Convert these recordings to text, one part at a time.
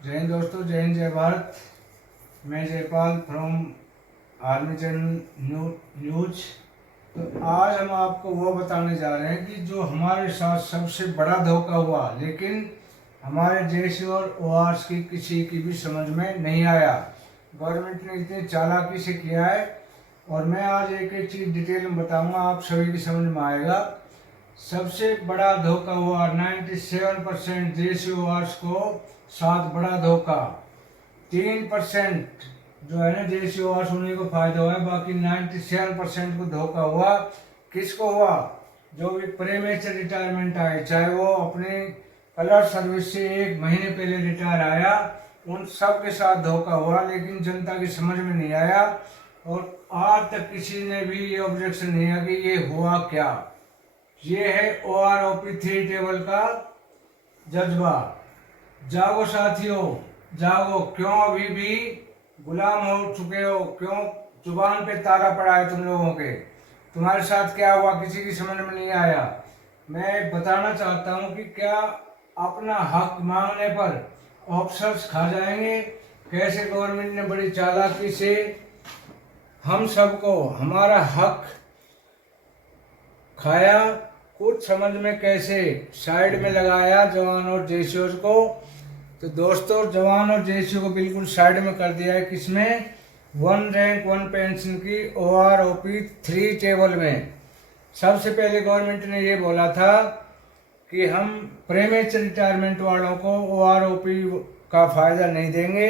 जय हिंद दोस्तों, जय हिंद, जय भारत। मैं Jaipal from army channel news. तो आज हम आपको वो बताने जा रहे हैं कि जो हमारे साथ सबसे बड़ा धोखा हुआ, लेकिन हमारे देश और ओआरएस की किसी की भी समझ में नहीं आया। गवर्नमेंट ने इतनी चालाकी से किया है और मैं आज एक एक चीज़ डिटेल में बताऊंगा, आप सभी की समझ में आएगा। सबसे बड़ा धोखा हुआ 97% देशी ओआरएस को साथ बड़ा धोखा। 3% जो है ना देशी ओआरएस उन्हीं को फायदा हुआ है, बाकी 97% को धोखा हुआ। किसको हुआ? जो भी प्रीमेचर रिटायरमेंट आए, चाहे वो अपने कलर सर्विस से 1 महीने पहले रिटायर आया, उन सब के साथ धोखा हुआ, लेकिन जनता की समझ में नहीं आया। और आज तक किसी ने भी ये ऑब्जेक्शन नहीं किया कि ये हुआ क्या। ये है OROP 3 टेबल का जज्बा। जागो साथियों, जागो। क्यों अभी भी गुलाम हो चुके हो? क्यों जुबान पे ताला पड़ा है तुम लोगों के? तुम्हारे साथ क्या हुआ किसी की समझ में नहीं आया। मैं बताना चाहता हूं कि क्या अपना हक मांगने पर ऑफिसर्स खा जाएंगे? कैसे गवर्नमेंट ने बड़ी चालाकी से हम सबको हमारा हक खाया, कुछ समझ में कैसे साइड में लगाया जवान और जेसीओ को। तो दोस्तों, जवान और जेसीओ को बिल्कुल साइड में कर दिया है। किसमें? 1 रैंक 1 पेंशन की OROP 3 टेबल में। सबसे पहले गवर्नमेंट ने ये बोला था कि हम प्रीमेचर रिटायरमेंट वालों को OROP का फायदा नहीं देंगे,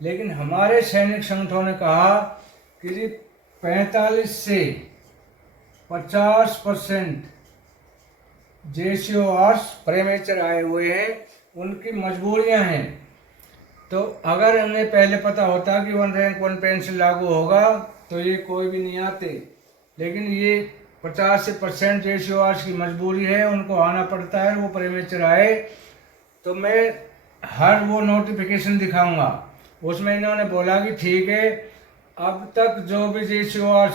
लेकिन हमारे सैनिक संगठनों ने कहा कि 45 से 50% जेसीओ प्रीमेचर आए हुए हैं, उनकी मजबूरियां हैं। तो अगर हमें पहले पता होता कि 1 रैंक 1 पेंशन लागू होगा तो ये कोई भी नहीं आते, लेकिन ये 50% जेसीओ की मजबूरी है, उनको आना पड़ता है, वो प्रीमेचर आए। तो मैं हर वो नोटिफिकेशन दिखाऊंगा, उसमें इन्होंने बोला कि ठीक है, अब तक जो भी जेसीओ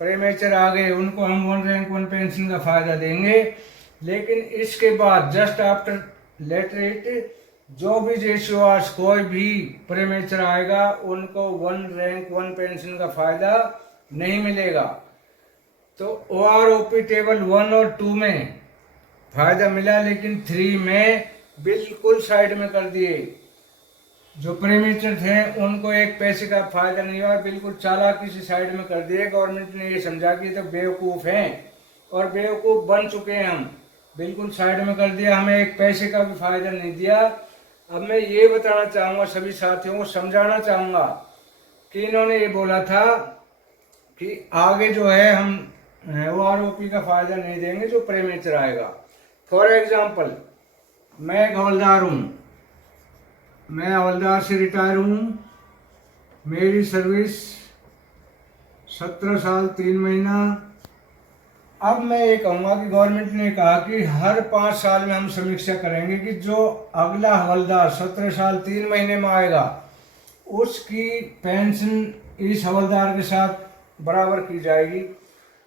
प्रीमेचर आ गए उनको हम 1 रैंक 1 पेंशन का फायदा देंगे, लेकिन इसके बाद जस्ट आफ्टर लेटरेट जो भी जेसीओ कोई भी प्रीमेचर आएगा उनको 1 रैंक 1 पेंशन का फायदा नहीं मिलेगा। तो OROP टेबल 1 और 2 में फायदा मिला, लेकिन 3 में बिल्कुल साइड में कर दिए। जो प्रीमेचर थे उनको एक पैसे का फायदा नहीं हुआ, बिल्कुल चालाकी से साइड में कर दिए। गवर्नमेंट ने ये समझा कि तो बेवकूफ हैं और बेवकूफ बन चुके हैं हम, बिल्कुल साइड में कर दिया, हमें एक पैसे का भी फायदा नहीं दिया। अब मैं ये बताना चाहूँगा, सभी साथियों को समझाना चाहूँगा कि इन्होंने ये बोला था कि आगे जो है हम OROP का फायदा नहीं देंगे जो प्रीमेचर आएगा। फॉर एग्जाम्पल, मैं हवलदार हूँ, मैं हवलदार से रिटायर हूँ, मेरी सर्विस 17 साल 3 महीना। अब मैं ये कहूँगा कि गवर्नमेंट ने कहा कि हर 5 साल में हम समीक्षा करेंगे कि जो अगला हवलदार 17 साल 3 महीने में आएगा उसकी पेंशन इस हवलदार के साथ बराबर की जाएगी।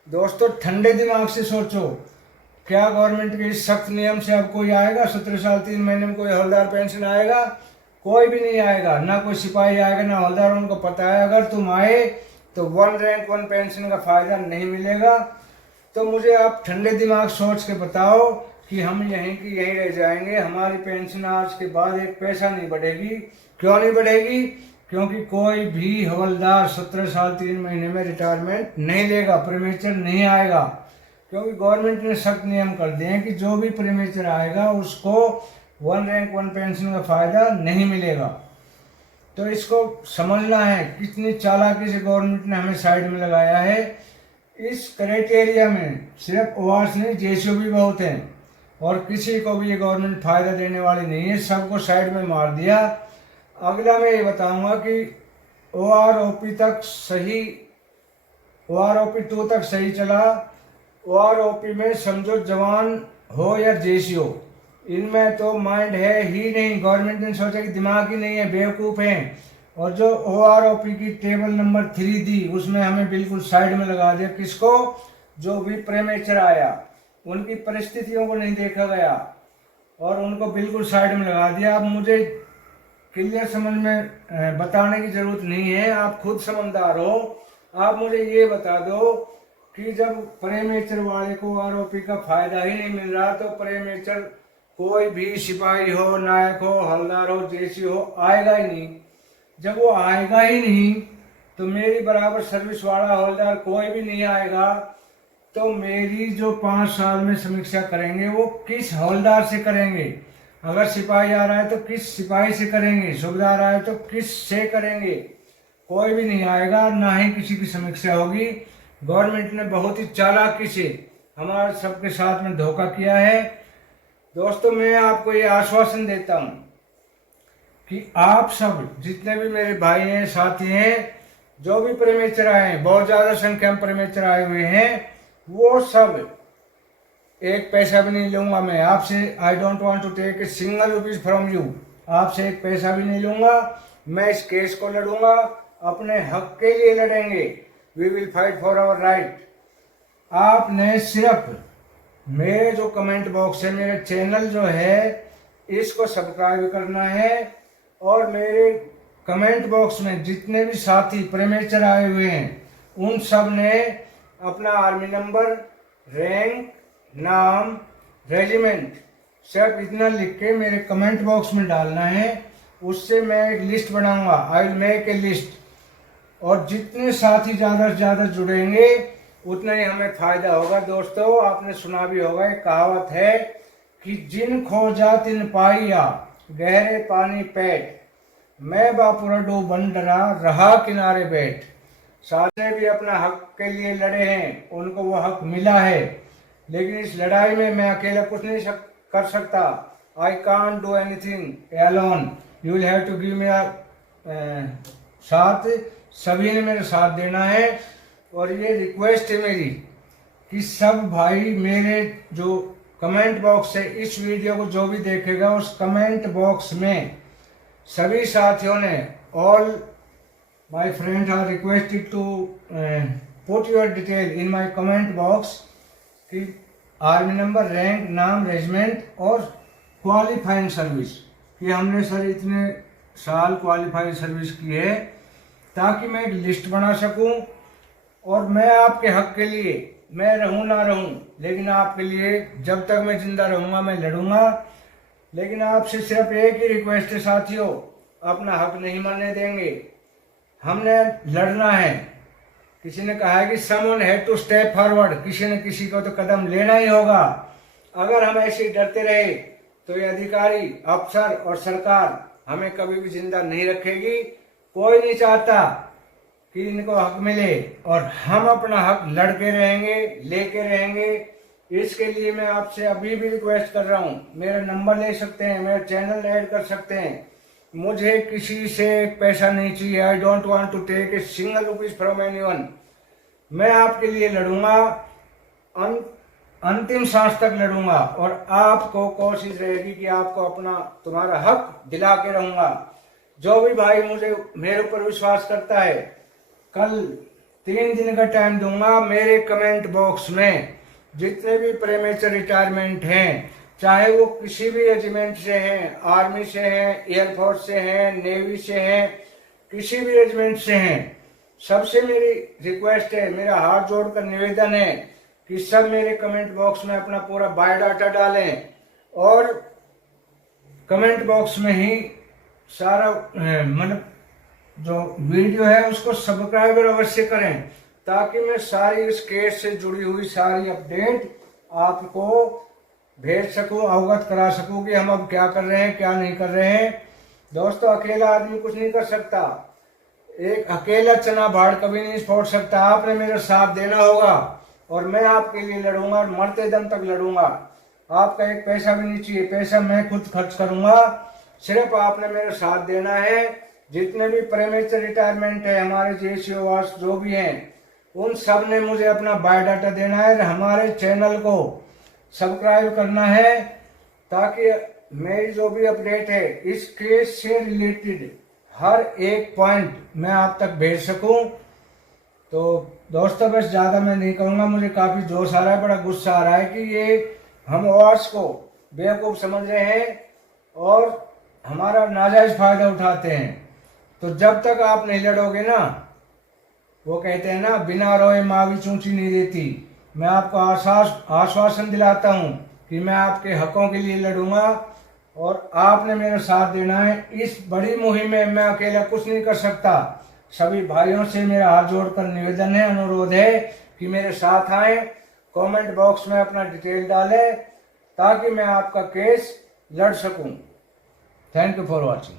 दोस्तों, ठंडे दिमाग से सोचो, क्या गवर्नमेंट के इस सख्त नियम से अब कोई आएगा? 17 साल 3 महीने में कोई हवलदार पेंशन आएगा? कोई भी नहीं आएगा, ना कोई सिपाही आएगा ना हवलदार। उनको पता है अगर तुम आए तो 1 रैंक 1 पेंशन का फायदा नहीं मिलेगा। तो मुझे आप ठंडे दिमाग सोच के बताओ कि हम यहीं की यहीं रह जाएंगे, हमारी पेंशन आज के बाद एक पैसा नहीं बढ़ेगी। क्यों नहीं बढ़ेगी? क्योंकि कोई भी हवलदार 17 साल 3 महीने में रिटायरमेंट नहीं लेगा, प्रीमेचर नहीं आएगा, क्योंकि गवर्नमेंट ने सख्त नियम कर दिए हैं कि जो भी प्रीमेचर आएगा उसको 1 रैंक 1 पेंशन का फायदा नहीं मिलेगा। तो इसको समझना है कितनी चालाकी से गवर्नमेंट ने हमें साइड में लगाया है। इस क्राइटेरिया में सिर्फ ORS नहीं, जेसीओ भी बहुत हैं, और किसी को भी ये गवर्नमेंट फायदा देने वाली नहीं है, सबको साइड में मार दिया। अगला मैं ये बताऊंगा कि OROP तक सही, OROP 2 तक सही चला। OROP में समझो जवान हो या जेसीओ, इनमें तो माइंड है ही नहीं। गवर्नमेंट ने सोचा कि दिमाग ही नहीं है, बेवकूफ हैं। और जो OROP की टेबल नंबर 3 दी उसमें हमें बिल्कुल साइड में लगा दिया। किसको? जो भी प्रीमेचर आया उनकी परिस्थितियों को नहीं देखा गया और उनको बिल्कुल साइड में लगा दिया। अब मुझे क्लियर समझ में बताने की जरूरत नहीं है, आप खुद समझदार हो। आप मुझे ये बता दो कि जब प्रेमेचर वाले को आरोपी का फायदा ही नहीं मिल रहा तो प्रेमेचर कोई भी सिपाही हो, नायक हो, हवलदार हो, जेसी हो, आएगा ही नहीं। जब वो आएगा ही नहीं तो मेरी बराबर सर्विस वाला हवलदार कोई भी नहीं आएगा, तो मेरी जो 5 साल में समीक्षा करेंगे वो किस हवलदार से करेंगे? अगर सिपाही आ रहा है तो किस सिपाही से करेंगे, सूबेदार आए तो किस से करेंगे? कोई भी नहीं आएगा, ना ही किसी की समीक्षा होगी। गवर्नमेंट ने बहुत ही चालाकी से हमारे सबके साथ में धोखा किया है। दोस्तों, मैं आपको ये आश्वासन देता हूँ कि आप सब जितने भी मेरे भाई हैं, साथी हैं, जो भी प्रेमेचर आए हैं, बहुत ज़्यादा संख्या में प्रेमेचर आए हुए हैं, वो सब एक पैसा भी नहीं लूंगा मैं आपसे। I don't want to take a single rupees from you. आपसे एक पैसा भी नहीं लूंगा। मैं इस केस को लड़ूंगा, अपने हक के लिए लड़ेंगे। We will fight for our right. आपने सिर्फ मेरे जो कमेंट बॉक्स है, मेरे चैनल जो है, इसको सब्सक्राइब करना है और मेरे कमेंट बॉक्स में जितने भी साथी प्रेमेचर आए हुए हैं उन सब ने अपना आर्मी नंबर, रैंक, नाम, रेजिमेंट सिर्फ इतना लिख के मेरे कमेंट बॉक्स में डालना है। उससे मैं एक लिस्ट बनाऊंगा। I will make a list. और जितने साथी ज़्यादा से ज़्यादा जुड़ेंगे उतना ही हमें फायदा होगा। दोस्तों, आपने सुना भी होगा, एक कहावत है कि जिन खोजा तिन पाइया, गहरे पानी पेट, मैं बापुरा डूबन डरा रहा किनारे बैठ। साथी भी अपना हक के लिए लड़े हैं, उनको वो हक मिला है, लेकिन इस लड़ाई में मैं अकेला कुछ नहीं कर सकता। I can't do anything alone. You will have to give me साथ। सभी ने मेरे साथ देना है। और ये रिक्वेस्ट है मेरी कि सब भाई मेरे जो कमेंट बॉक्स है, इस वीडियो को जो भी देखेगा उस कमेंट बॉक्स में सभी साथियों ने, all my friends are requested to put your detail in my comment box कि आर्मी नंबर, रैंक, नाम, रेजिमेंट और क्वालिफाइंग सर्विस, कि हमने सर इतने साल क्वालिफाइंग सर्विस की है, ताकि मैं एक लिस्ट बना सकूं। और मैं आपके हक के लिए, मैं रहूं ना रहूं, लेकिन आपके लिए जब तक मैं जिंदा रहूंगा मैं लड़ूंगा। लेकिन आपसे सिर्फ एक ही रिक्वेस्ट है साथियों, अपना हक नहीं मानने देंगे। हमने लड़ना है। किसी ने कहा है कि someone had to step forward, किसी न किसी को तो कदम लेना ही होगा। अगर हम ऐसे डरते रहे तो ये अधिकारी, अफसर और सरकार हमें कभी भी जिंदा नहीं रखेगी। कोई नहीं चाहता कि इनको हक मिले, और हम अपना हक लड़के रहेंगे, लेके रहेंगे। इसके लिए मैं आपसे अभी भी रिक्वेस्ट कर रहा हूँ, मेरा नंबर ले सकते हैं, मेरा चैनल ऐड कर सकते हैं। मुझे किसी से पैसा नहीं चाहिए। I don't want to take a single rupees from anyone. मैं आपके लिए लड़ूंगा, अंतिम सांस तक लड़ूंगा, और आपको कोशिश रहेगी कि आपको अपना, तुम्हारा हक दिला के रहूंगा। जो भी भाई मुझे, मेरे ऊपर विश्वास करता है, कल 3 दिन का टाइम दूंगा। मेरे कमेंट बॉक्स में जितने भी प्रेमेचर रिटायरमेंट हैं, चाहे वो किसी भी रेजिमेंट से हैं, आर्मी से हैं, एयरफोर्स से हैं, नेवी से हैं, किसी भी रेजिमेंट से हैं, सबसे मेरी रिक्वेस्ट है, मेरा हाथ जोड़कर निवेदन है कि सब मेरे कमेंट बॉक्स में अपना पूरा बायोडाटा डालें, और कमेंट बॉक्स में ही सारा मतलब जो वीडियो है उसको सब्सक्राइब अवश्य करें, ताकि मैं सारी इस केस से जुड़ी हुई सारी अपडेट आपको भेज सकूं, अवगत करा सकूं कि हम अब क्या कर रहे हैं, क्या नहीं कर रहे हैं। दोस्तों, अकेला आदमी कुछ नहीं कर सकता। एक अकेला चना भाड़ कभी नहीं फोड़ सकता। आपने मेरा साथ देना होगा, और मैं आपके लिए लड़ूंगा, और मरते दम तक लड़ूंगा। आपका एक पैसा भी नहीं चाहिए, पैसा मैं खुद खर्च करूंगा। सिर्फ आपने मेरा साथ देना है। जितने भी प्रेमेचर रिटायरमेंट है, हमारे जेसीओ वार्स जो भी हैं, उन सब ने मुझे अपना बायोडाटा देना है, हमारे चैनल को सब्सक्राइब करना है, ताकि मेरी जो भी अपडेट है इस केस से रिलेटेड हर एक पॉइंट मैं आप तक भेज सकूं। तो दोस्तों, बस ज़्यादा मैं नहीं कहूँगा, मुझे काफ़ी जोश आ रहा है, बड़ा गुस्सा आ रहा है कि ये हम वार्स को बेवकूफ़ समझ रहे हैं, और हमारा नाजायज फायदा उठाते हैं। तो जब तक आप नहीं लड़ोगे ना, वो कहते हैं ना, बिना रोए माँ भी चूंची नहीं देती। मैं आपको आश्वासन दिलाता हूँ कि मैं आपके हकों के लिए लड़ूंगा और आपने मेरा साथ देना है। इस बड़ी मुहिम में मैं अकेला कुछ नहीं कर सकता। सभी भाइयों से मेरा हाथ जोड़कर निवेदन है, अनुरोध है कि मेरे साथ आए, कमेंट बॉक्स में अपना डिटेल डालें ताकि मैं आपका केस लड़ सकूं। Thank you for watching.